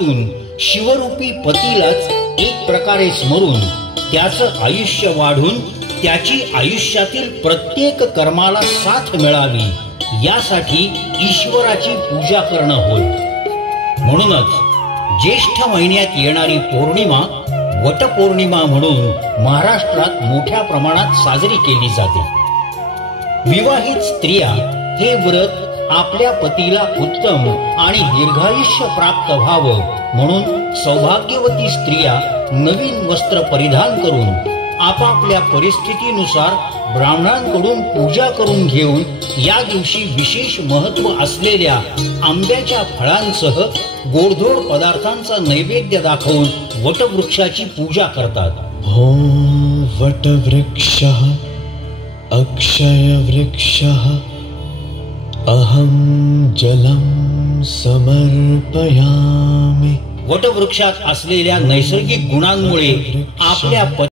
जीवनातून शिवरूपी पतीलाच एक प्रकारे स्मरून त्याचं आयुष्य वाढून त्याची आयुष्यातील प्रत्येक कर्माला साथ मिळावी यासाठी ईश्वराची पूजा करणं होय. म्हणूनच ज्येष्ठ महिन्यात येणारी पौर्णिमा वटपौर्णिमा म्हणून महाराष्ट्रात मोठ्या प्रमाणात साजरी केली जाते. विवाहित स्त्रिया हे व्रत आपल्या पतीला उत्तम आणि दीर्घायुष्य प्राप्त व्हावं म्हणून सौभाग्यवती स्त्रिया नवीन वस्त्र परिधान करून आपापल्या परिस्थितीनुसार ब्राह्मणांकडून पूजा करून घेऊन या दिवशी विशेष महत्व असलेल्या आंब्याच्या फळांसह गोडधोड पदार्थांचा नैवेद्य दाखवून वटवृक्षाची पूजा करतात. ओम वटवृक्षः अक्षयवृक्षः अहं जलं समर्पयामि. वटवृक्षात असलेल्या नैसर्गिक गुणांमुळे आपल्या